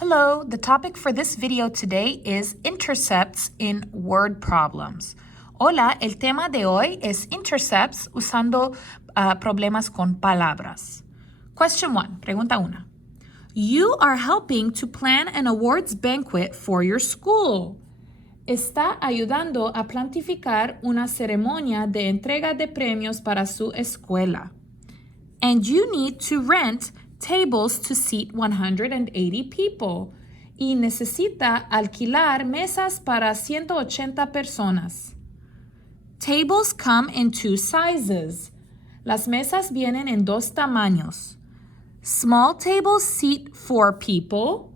Hello, the topic for this video today is intercepts in word problems. Hola, el tema de hoy es intercepts usando problemas con palabras. Question 1, pregunta 1. You are helping to plan an awards banquet for your school. Está ayudando a planificar una ceremonia de entrega de premios para su escuela. And you need to rent tables to seat 180 people. Y necesita alquilar mesas para 180 personas. Tables come in two sizes. Las mesas vienen en dos tamaños. Small tables seat 4 people.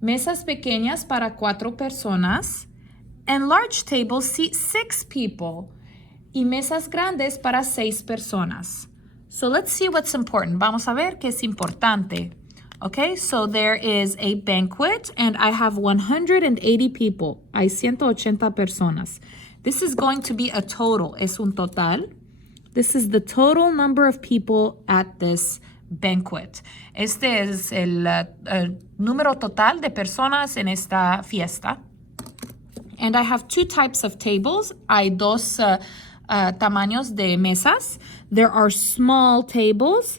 Mesas pequeñas para 4 personas. And large tables seat 6 people. Y mesas grandes para 6 personas. So let's see what's important. Vamos a ver qué es importante. Okay, so there is a banquet and I have 180 people. Hay 180 personas. This is going to be a total. Es un total. This is the total number of people at this banquet. Este es el número total de personas en esta fiesta. And I have two types of tables. Hay dos tamaños de mesas. There are small tables,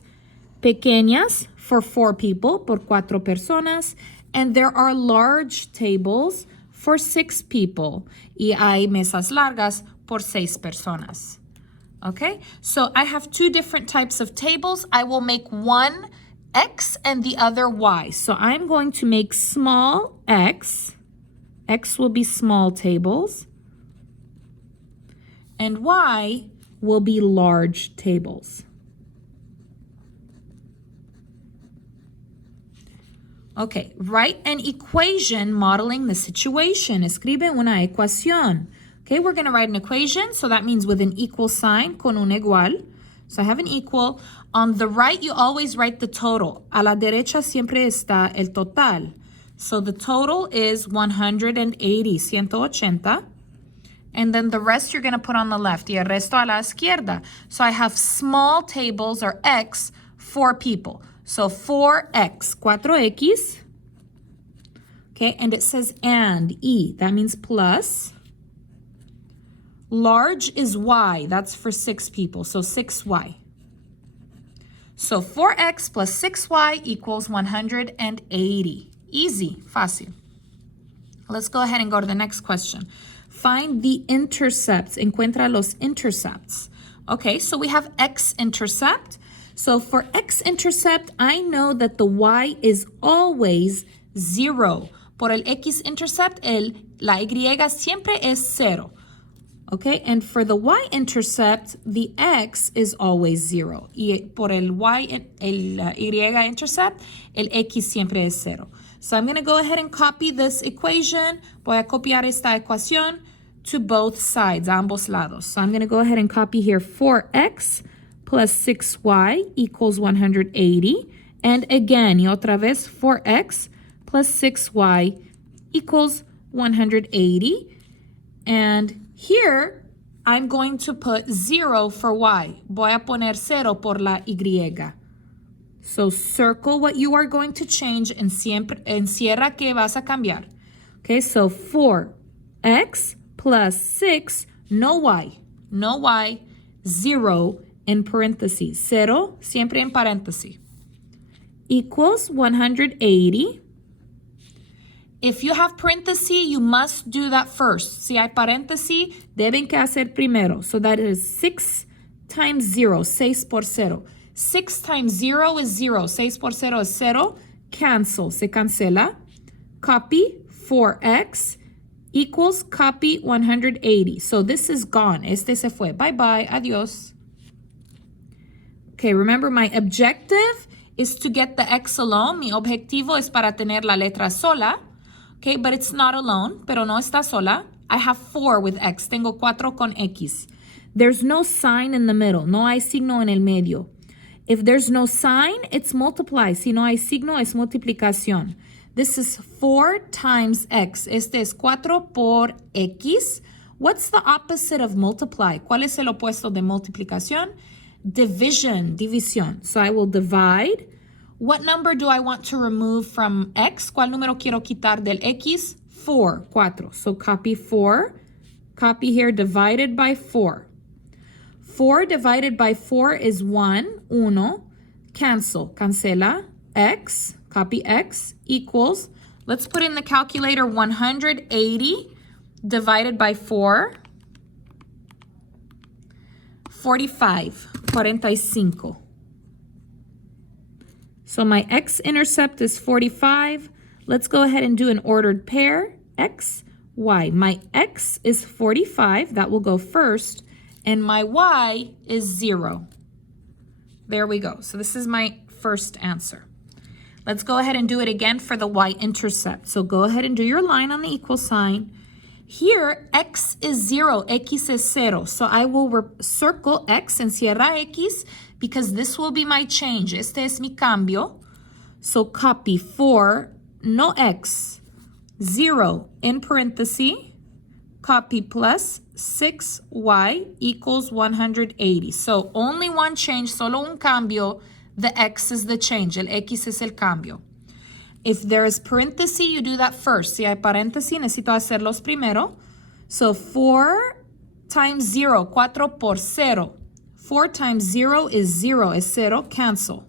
pequeñas, for 4 people, por 4 personas. And there are large tables for 6 people. Y hay mesas largas por 6 personas. Okay, so I have two different types of tables. I will make one X and the other Y. So I'm going to make small X. X will be small tables. And Y will be large tables. Okay, write an equation modeling the situation. Escribe una ecuación. Okay, we're going to write an equation. So that means with an equal sign, con un igual. So I have an equal. On the right, you always write the total. A la derecha siempre está el total. So the total is 180, 180. And then the rest you're going to put on the left. Y el resto a la izquierda. So I have small tables, or X, 4 people. So 4X, 4X. Okay, and it says and, E. That means plus. Large is Y. That's for 6 people. So 6Y. So 4X plus 6Y equals 180. Easy, fácil. Let's go ahead and go to the next question. Find the intercepts. Encuentra los intercepts. Okay, so we have x-intercept. So for x-intercept, I know that the y is always 0. Por el x-intercept, la y siempre es 0. Okay, and for the y-intercept, the x is always 0. Y por el y-intercept, el x siempre es 0. So I'm going to go ahead and copy this equation. Voy a copiar esta ecuación to both sides, a ambos lados. So I'm going to go ahead and copy here 4x plus 6y equals 180. And again, y otra vez, 4x plus 6y equals 180. And here, I'm going to put 0 for y. Voy a poner 0 por la y. So circle what you are going to change and encierra que vas a cambiar. Okay, so 4x plus 6, no y, 0 in parentheses. 0 siempre en paréntesis. Equals 180. If you have parentheses, you must do that first. Si hay paréntesis, deben que hacer primero. So that is 6 times 0, 6 por 0. 6 times 0 is 0. 6 por 0 is 0. Cancel. Se cancela. Copy 4x equals copy 180. So this is gone. Este se fue. Bye-bye. Adios. Okay, remember my objective is to get the x alone. Mi objetivo es para tener la letra sola. Okay, but it's not alone. Pero no está sola. I have 4 with x. Tengo 4 con x. There's no sign in the middle. No hay signo en el medio. If there's no sign, it's multiply. Si no hay signo, es multiplicación. This is 4 times x. Este es 4 por x. What's the opposite of multiply? ¿Cuál es el opuesto de multiplicación? Division, división. So I will divide What number do I want to remove from x? ¿Cuál número quiero quitar del x? 4, 4. So copy 4. Copy here, divided by 4. 4 divided by 4 is 1, uno. Cancel, cancela. X, copy x, equals, let's put in the calculator 180 divided by 4. 45, 45. So my x-intercept is 45. Let's go ahead and do an ordered pair, x, y. My x is 45, that will go first, and my y is 0. There we go. So this is my first answer. Let's go ahead and do it again for the y-intercept. So go ahead and do your line on the equal sign. Here, x is 0, x is 0. So I will circle x, encierra x, because this will be my change. Este es mi cambio. So copy 4, no x, 0 in parenthesis, copy plus 6y equals 180. So only one change, solo un cambio. The x is the change. El x es el cambio. If there is parenthesis, you do that first. Si hay paréntesis, necesito hacerlos primero. So 4 times 0, 4 por 0. 4 times 0 is 0, es 0, cancel.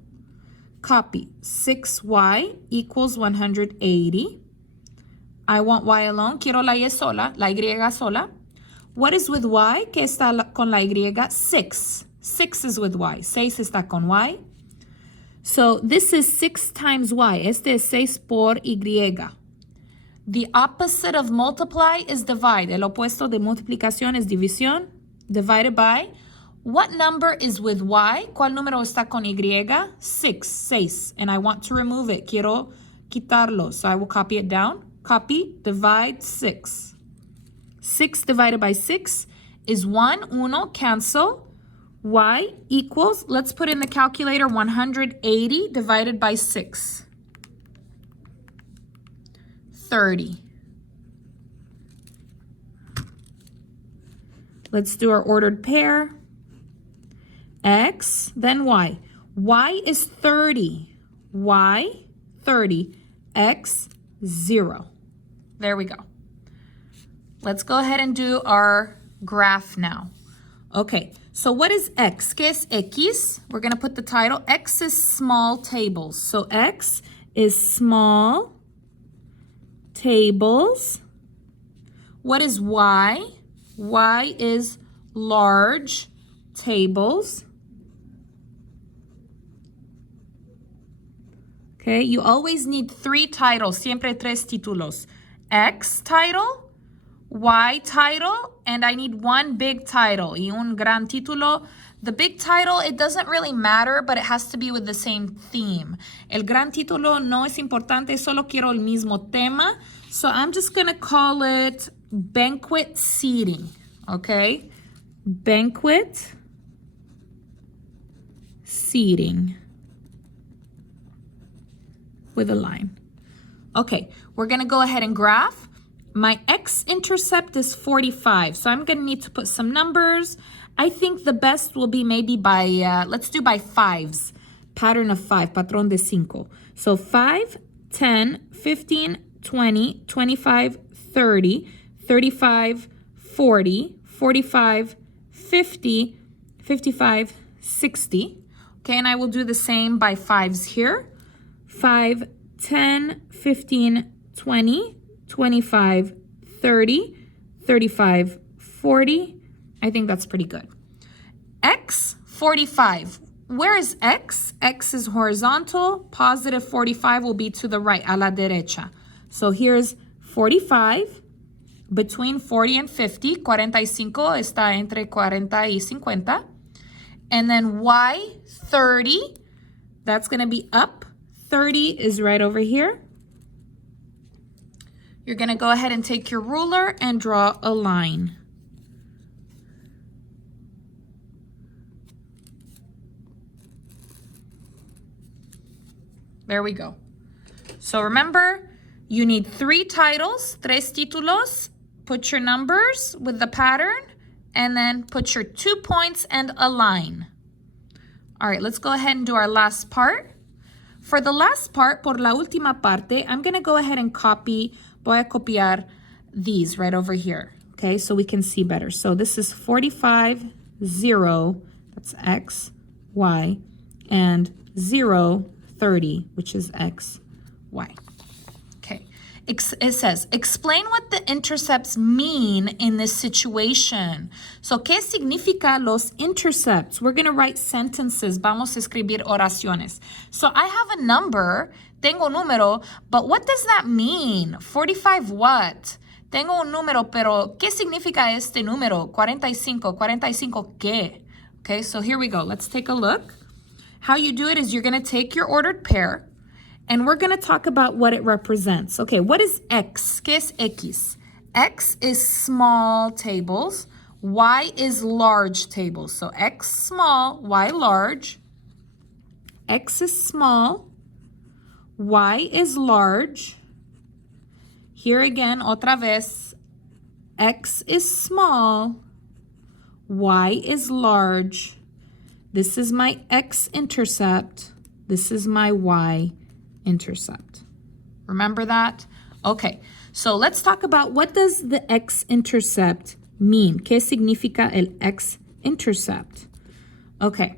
Copy, 6y equals 180. I want y alone, quiero la y sola, la y sola. What is with y? ¿Qué está con la y? 6. 6 is with y. 6 está con y. So this is 6 times y. Este es 6 por y. The opposite of multiply is divide. El opuesto de multiplicación es división. Divided by. What number is with y? ¿Cuál número está con y? 6. 6. And I want to remove it. Quiero quitarlo. So I will copy it down. Copy, divide 6. 6 divided by 6 is 1, uno, cancel. Y equals, let's put in the calculator 180 divided by 6. 30. Let's do our ordered pair. X, then y. Y is 30. Y, 30. X, 0. There we go. Let's go ahead and do our graph now. Okay, so what is x? ¿Qué es x? We're going to put the title. X is small tables. So x is small tables. What is y? Y is large tables. Okay, you always need 3 titles, siempre 3 títulos. X title, Y title, and I need 1 big title, y un gran título. The big title, it doesn't really matter, but it has to be with the same theme. El gran título no es importante, solo quiero el mismo tema. So I'm just going to call it banquet seating, okay? Banquet seating. With a line. Okay, we're going to go ahead and graph. My x-intercept is 45, so I'm going to need to put some numbers. I think the best will be maybe by, let's do by 5s. Pattern of 5, patrón de 5. So 5, 10, 15, 20, 25, 30, 35, 40, 45, 50, 55, 60. Okay, and I will do the same by 5s here. 5, 10, 15, 20, 25, 30, 35, 40. I think that's pretty good. X, 45. Where is X? X is horizontal. Positive 45 will be to the right, a la derecha. So here's 45. Between 40 and 50. 45 está entre 40 y 50. And then Y, 30. That's going to be up. 30 is right over here. You're going to go ahead and take your ruler and draw a line. There we go. So remember, you need 3 titles, 3 títulos. Put your numbers with the pattern, and then put your 2 points and a line. All right, let's go ahead and do our last part. For the last part, por la última parte, I'm going to go ahead and voy a copiar these right over here, okay, so we can see better. So this is 45, 0, that's x, y, and 0, 30, which is x, y. Okay, it says, explain what the intercepts mean in this situation. So, ¿qué significa los intercepts? We're going to write sentences. Vamos a escribir oraciones. So, I have a number, tengo un número, but what does that mean? 45 what? Tengo un número, pero ¿qué significa este número? 45, 45 ¿qué? Okay, so here we go. Let's take a look. How you do it is you're going to take your ordered pair, and we're going to talk about what it represents. Okay, what is X? ¿Qué es X? X is small tables. Y is large tables. So X small, Y large. X is small. Y is large. Here again, otra vez. X is small. Y is large. This is my x-intercept. This is my y-intercept. Remember that? Okay, so let's talk about what does the x-intercept mean. ¿Qué significa el x-intercept? Okay,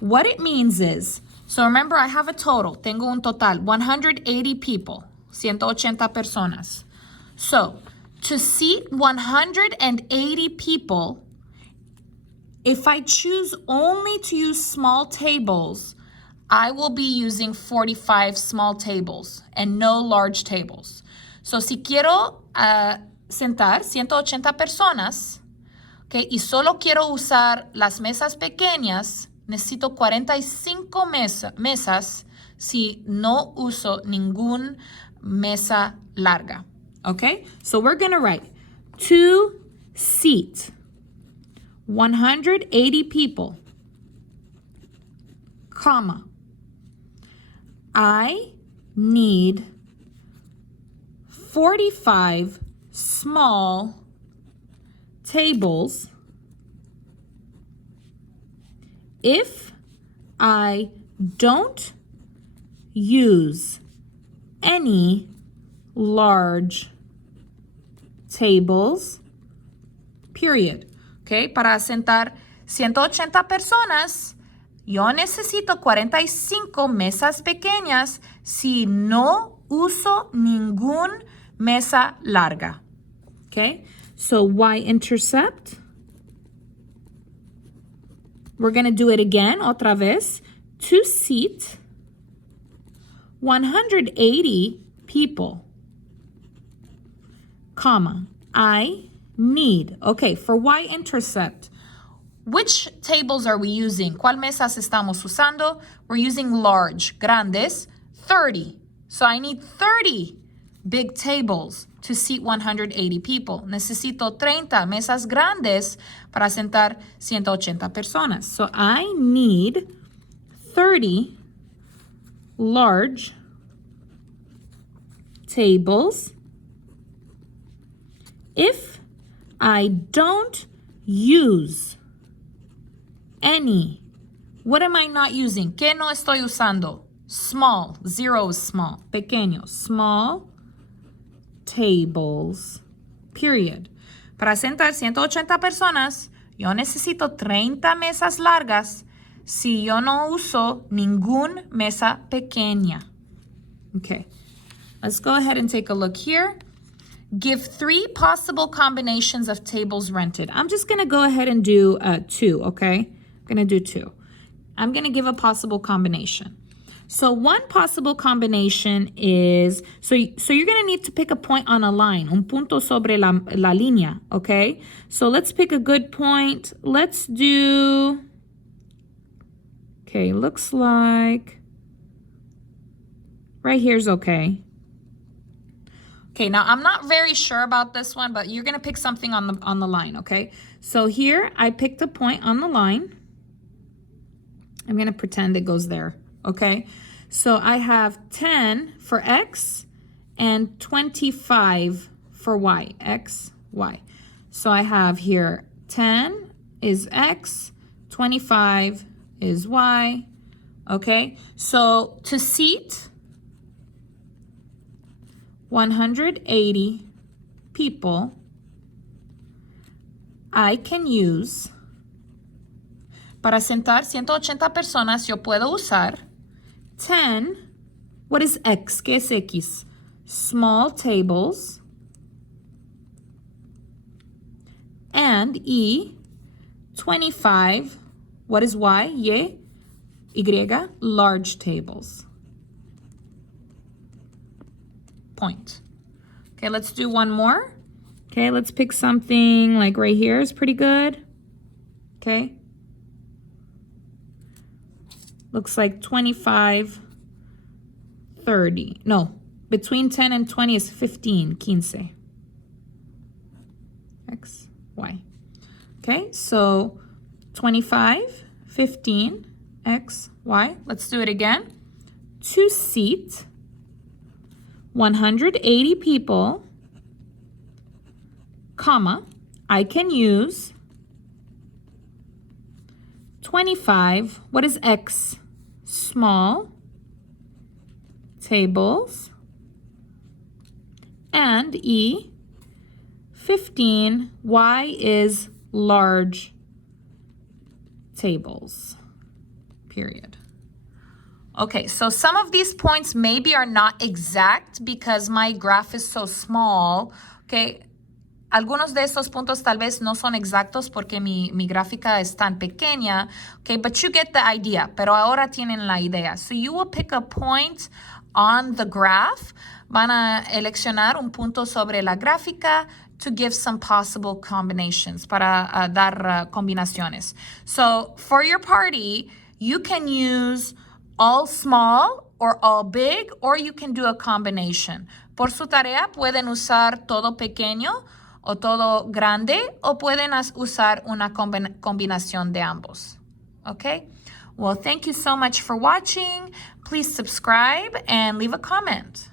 what it means is, so remember I have a total. Tengo un total, 180 people, 180 personas. So, to seat 180 people, if I choose only to use small tables, I will be using 45 small tables and no large tables. So, si quiero sentar 180 personas, okay, y solo quiero usar las mesas pequeñas, necesito 45 mesas si no uso ningún mesa larga. Okay, so we're going to write to seat 180 people, comma, I need 45 small tables if I don't use any large tables, period. Okay, para sentar 180 personas, yo necesito 45 mesas pequeñas si no uso ningún mesa larga. Okay, so y-intercept. We're going to do it again, otra vez. To seat 180 people, comma, I need. Okay, for y-intercept, which tables are we using? ¿Cuál mesas estamos usando? We're using large, grandes, 30. So I need 30 big tables to seat 180 people. Necesito 30 mesas grandes para sentar 180 personas. So I need 30 large tables if I don't use any. What am I not using? ¿Qué no estoy usando? Small, 0 is small, pequeño, small tables, period. Para sentar 180 personas, yo necesito 30 mesas largas si yo no uso ningún mesa pequeña. Okay, let's go ahead and take a look here. Give 3 possible combinations of tables rented. I'm just going to go ahead and do 2, okay? I'm going to do 2. I'm going to give a possible combination. So one possible combination is, so you're going to need to pick a point on a line, un punto sobre la línea, okay? So let's pick a good point. Let's do, okay, looks like right here's okay. Okay, now I'm not very sure about this one, but you're going to pick something on the line, okay? So here I picked a point on the line. I'm going to pretend it goes there, okay? So I have 10 for x and 25 for y, x, y. So I have here 10 is x, 25 is y, Okay, so to seat 180 people, I can use, para sentar 180 personas, yo puedo usar 10, what is X? ¿Qué es X? Small tables, and 25, what is Y? Y, large tables. Point. Okay, let's do one more. Okay, let's pick something like right here is pretty good. Okay. Looks like 25, 30. No, between 10 and 20 is 15, 15. X, Y. Okay, so 25, 15, X, Y. Let's do it again. To seat 180 people, comma, I can use 25, what is X? Small tables, and 15, Y is large tables, period. Okay, so some of these points maybe are not exact because my graph is so small, okay? Algunos de estos puntos tal vez no son exactos porque mi gráfica es tan pequeña, okay? But you get the idea, pero ahora tienen la idea. So you will pick a point on the graph, van a eleccionar un punto sobre la gráfica to give some possible combinations, para dar combinaciones. So for your party, you can use all small or all big, or you can do a combination. Por su tarea pueden usar todo pequeño o todo grande, o pueden usar una combinación de ambos. Okay? Well, thank you so much for watching. Please subscribe and leave a comment.